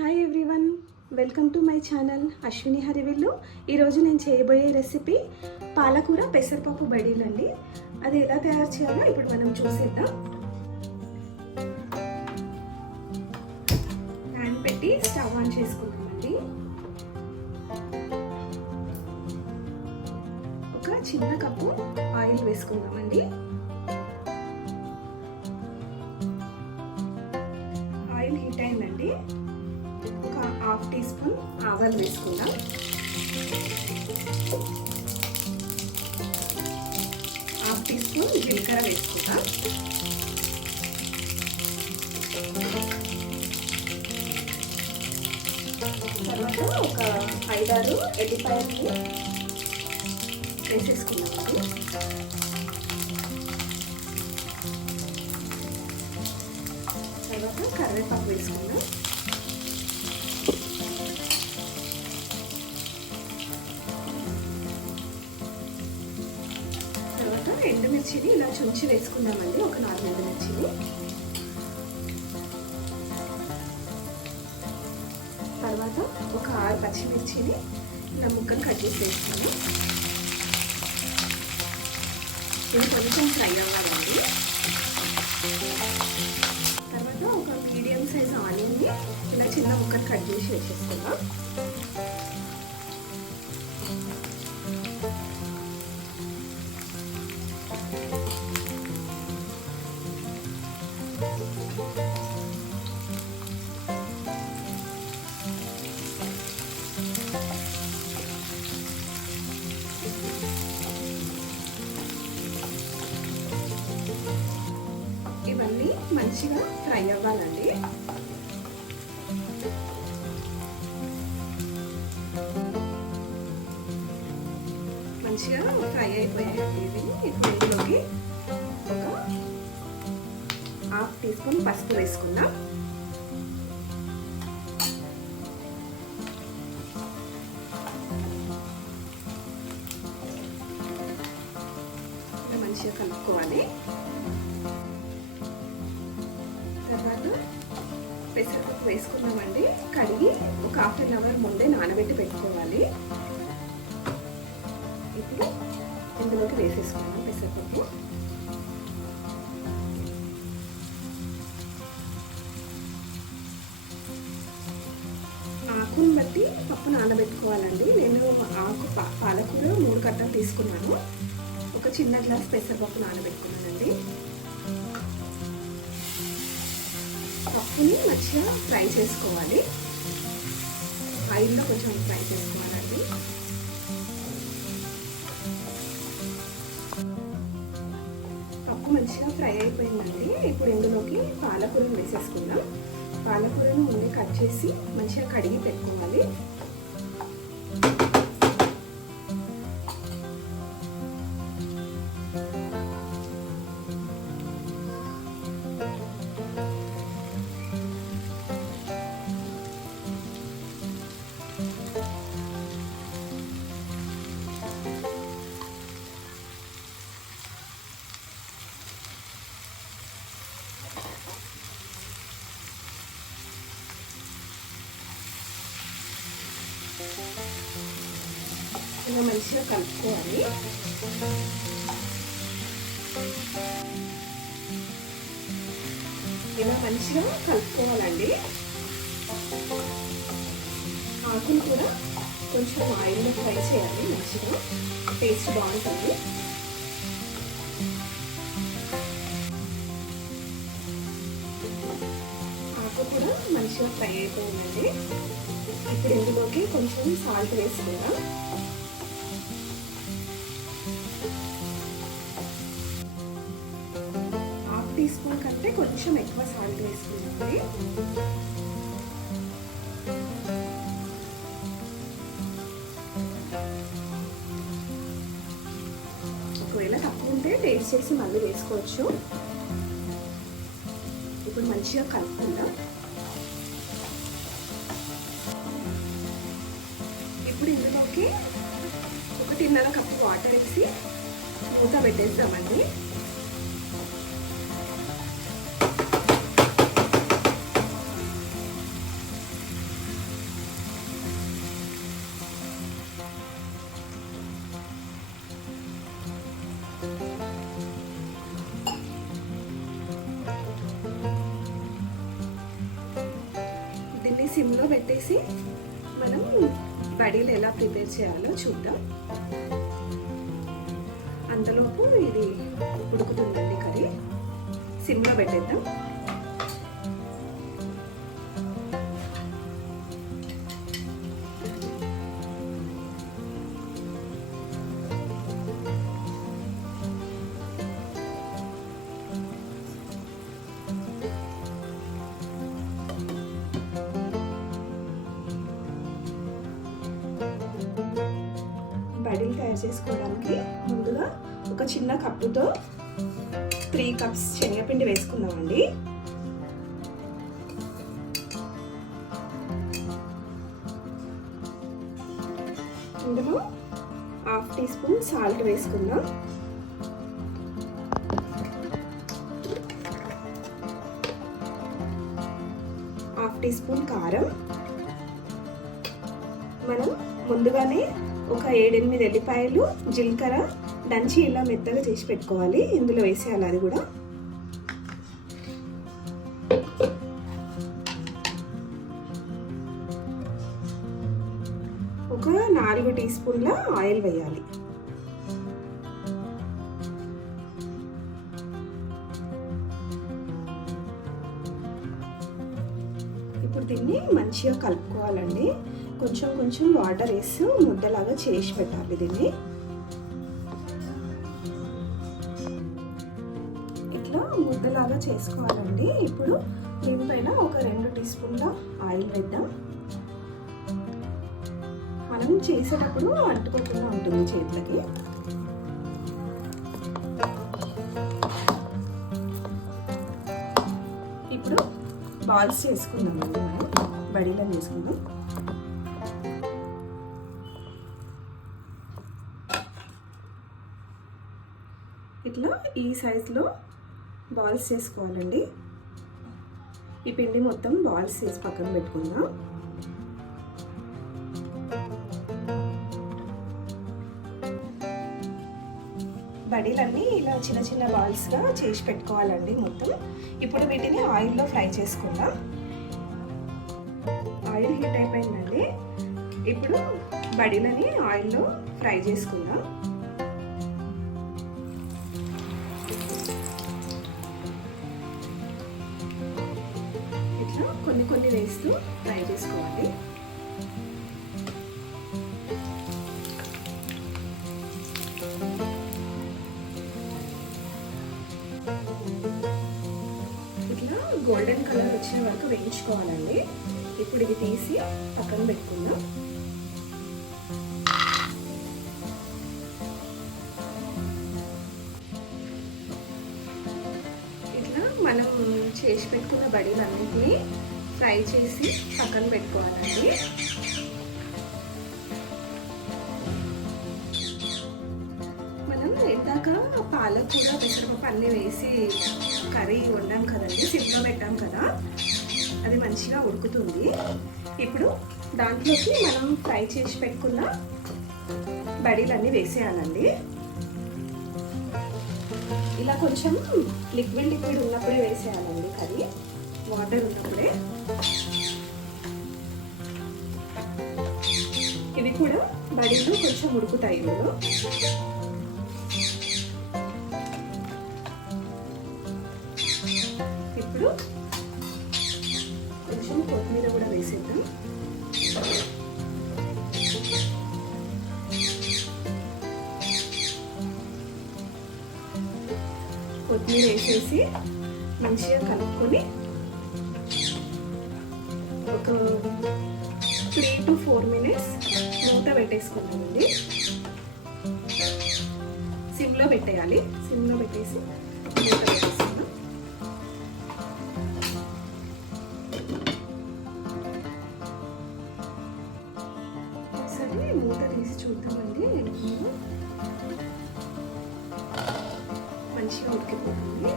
Hi everyone, welcome to my channel Ashwini హరివిల్లు. ఈరోజు నేను చేయబోయే రెసిపీ పాలకూర పెసరపప్పు బడీలు అండి. అది ఎలా తయారు చేయాలో ఇప్పుడు మనం చూసేద్దాం. ప్యాన్ పెట్టి స్టవ్ ఆన్ చేసుకుందామండి. ఒక చిన్న కప్పు ఆయిల్ వేసుకుందామండి. ఆయిల్ హీట్ అయిందండి. ఒక హాఫ్ టీ స్పూన్ ఆవాలు వేసుకుందాం. హాఫ్ టీ స్పూన్ జీలకర్ర వేసుకుందాం. తర్వాత ఒక 5-6 ఎల్లిపాయలు వేసేసుకున్నామండి. తర్వాత కరివేపాకు వేసుకుందాం. తర్వాత ఎండుమిర్చిని ఇలా చుంచి వేసుకుందామండి. ఒక 4 ఎండుమిర్చిని. తర్వాత ఒక 6 పచ్చిమిర్చిని ఇలా ముక్కలు కట్ చేసి వేసుకున్నాం. ఇది కొంచెం ఫ్రై అవ్వాలండి. తర్వాత ఒక మీడియం సైజ్ ఆనియన్ని ఇలా చిన్న ముక్కలు కట్ చేసి వేసేసుకుందాం. ఇవన్నీ మంచిగా ఫ్రై అవ్వాలండి. మంచిగా ఫ్రై అయిపోయాయండి ఇవి. ఇప్పుడు ఇందులోకి ఒక హాఫ్ టీ స్పూన్ పసుపు వేసుకుందాం. మంచిగా కలుపుకోవాలి. తర్వాత పెసరపప్పు వేసుకున్నామండి. కడిగి ఒక ½ అవర్ ముందే నానబెట్టి పెట్టుకోవాలి. ఇప్పుడు ఇందులోకి వేసేసుకున్నాం పెసరపప్పు. ఆకుని బట్టి పప్పు నానబెట్టుకోవాలండి. నేను ఆకు పాలకూర 3 కట్టలు తీసుకున్నాను. ఒక చిన్న గ్లాస్ పెసరపప్పు నానబెట్టుకున్నానండి. పప్పుని మంచిగా ఫ్రై చేసుకోవాలి. ఆయిల్లో కొంచెం ఫ్రై చేసుకోవాలండి. పప్పు మంచిగా ఫ్రై అయిపోయిందండి. ఇప్పుడు ఇందులోకి పాలకూరను వేసేసుకుందాం. పాలకూరను ముందే కట్ చేసి మంచిగా కడిగి పెట్టుకోవాలి. ఇలా మంచిగా కలుపుకోవాలి. ఇలా మంచిగా కలుపుకోవాలండి. ఆకులు కూడా కొంచెం ఆయిల్లో ఫ్రై చేయాలి. మంచిగా టేస్ట్ బాగుంటుంది. ఆకు కూడా మంచిగా ఫ్రై అయిపోయిందండి. ఇప్పుడు ఇందులోకి కొంచెం సాల్ట్ వేసుకుందాం. హాఫ్ టీ స్పూన్ కంటే కొంచెం ఎక్కువ సాల్ట్ వేసుకుందామండి. ఒకవేళ తక్కువ ఉంటే టేస్ట్ చేసి మళ్ళీ వేసుకోవచ్చు. ఇప్పుడు మంచిగా కలుపుకుందాం. ఇప్పుడు ఇందులోకి 1.5 కప్పు వాటర్ వేసి మూత పెట్టేద్దామండి. దీన్ని సిమ్లో పెట్టేసి మనం బడీలు ఎలా ప్రిపేర్ చేయాలో చూద్దాం. అంతలోపు ఇది ఉడుకుతుందండి కర్రీ. సిమ్లో పెట్టేద్దాం. బడీలు తయారు చేసుకోవడానికి ముందుగా ఒక చిన్న కప్పుతో 3 కప్స్ శనగపిండి వేసుకుందామండి. ఇందులో 1/2 టీ స్పూన్ సాల్ట్ వేసుకుందాం. హాఫ్ టీ స్పూన్ కారం. మనం ముందుగానే ఒక 7-8 ఎల్లిపాయలు, జీలకర్ర దంచి ఇలా మెత్తగా చేసి పెట్టుకోవాలి. ఇందులో వేసేయాలి అది కూడా. ఒక 4 టీ స్పూన్ల ఆయిల్ వేయాలి. ఇప్పుడు దీన్ని మంచిగా కలుపుకోవాలండి. కొంచెం కొంచెం వాటర్ వేసి ముద్దలాగా చేసి పెట్టాలి దీన్ని. ఇట్లా ముద్దలాగా చేసుకోవాలండి. ఇప్పుడు దీనిపైన ఒక 2 టీ స్పూన్ల ఆయిల్ వేద్దాం. మనం చేసేటప్పుడు అంటుకోకుండా ఉంటుంది చేతులకి. ఇప్పుడు బాల్స్ చేసుకుందామండి. మనం బడీలో చేసుకుందాం. ఇట్లా ఈ సైజులో బాల్స్ చేసుకోవాలండి. ఈ పిండి మొత్తం బాల్స్ చేసి పక్కన పెట్టుకుందాం. బడీలన్నీ ఇలా చిన్న చిన్న బాల్స్గా చేసి పెట్టుకోవాలండి మొత్తం. ఇప్పుడు వీటిని ఆయిల్లో ఫ్రై చేసుకుందాం. ఆయిల్ హీట్ అయిపోయిందండి. ఇప్పుడు బడీలని ఆయిల్లో ఫ్రై చేసుకుందాం. కొన్ని కొన్ని వేస్తూ ఫ్రై చేసుకోవాలి. ఇట్లా గోల్డెన్ కలర్ వచ్చిన వరకు వేయించుకోవాలండి. ఇప్పుడు ఇది తీసి పక్కన పెట్టుకుందాం. ఇట్లా మనం చేసి పెట్టుకున్న బడీలన్నింటినీ ఫ్రై చేసి పక్కన పెట్టుకోవాలండి. మనం ఇందాక పాలకూర, పెసరపప్పు అన్నీ వేసి కర్రీ వండాం కదండి, సిమ్లో పెట్టాం కదా, అది మంచిగా ఉడుకుతుంది. ఇప్పుడు దాంట్లోకి మనం ఫ్రై చేసి పెట్టుకున్న బడీలన్నీ వేసేయాలండి. ఇలా కొంచెం లిక్విడ్ ఉన్నప్పుడే వేసేయాలండి కర్రీ, వాటర్ ఉన్నప్పుడే. ఇవి కూడా బడీలు కొంచెం ఉడుకుతాయి ఇందులో. ఇప్పుడు కొంచెం కొత్తిమీర కూడా వేసేద్దాం. కొత్తిమీర వేసేసి మంచిగా కలుపుకొని ఒక 3 to 4 minutes మూత పెట్టేసుకుందామండి. సిమ్లో పెట్టేయాలి. సిమ్లో పెట్టేసి మూత పెట్టేసుకుందాం. ఒకసారి మూత తీసి చూద్దామండి. మంచిగా ఉడికిపోతుంది.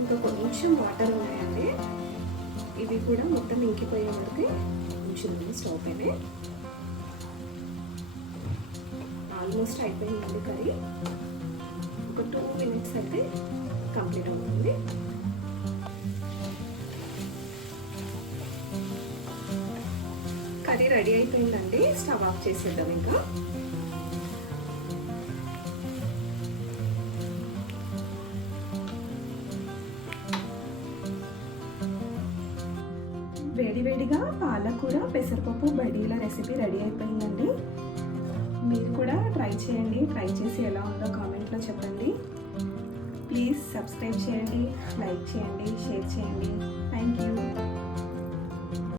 ఇంకా కొంచెం వాటర్ ఉన్నాయండి. ఇవి కూడా మొత్తం ఇంకిపోయే వరకు ఉంచుదాము స్టవ్ పైన. ఆల్మోస్ట్ అయిపోయిందండి కర్రీ. ఒక 2 minutes అయితే కంప్లీట్ అవుతుంది. రెడీ అయిపోయిందండి. స్టవ్ ఆఫ్ చేసేద్దాం ఇంకా. వేడివేడిగా పాలకూర పెసరపప్పు బడీల రెసిపీ రెడీ అయిపోయిందండి. మీరు కూడా ట్రై చేయండి. ట్రై చేసి ఎలా ఉందో కామెంట్లో చెప్పండి. ప్లీజ్ సబ్స్క్రైబ్ చేయండి, లైక్ చేయండి, షేర్ చేయండి. Thank you.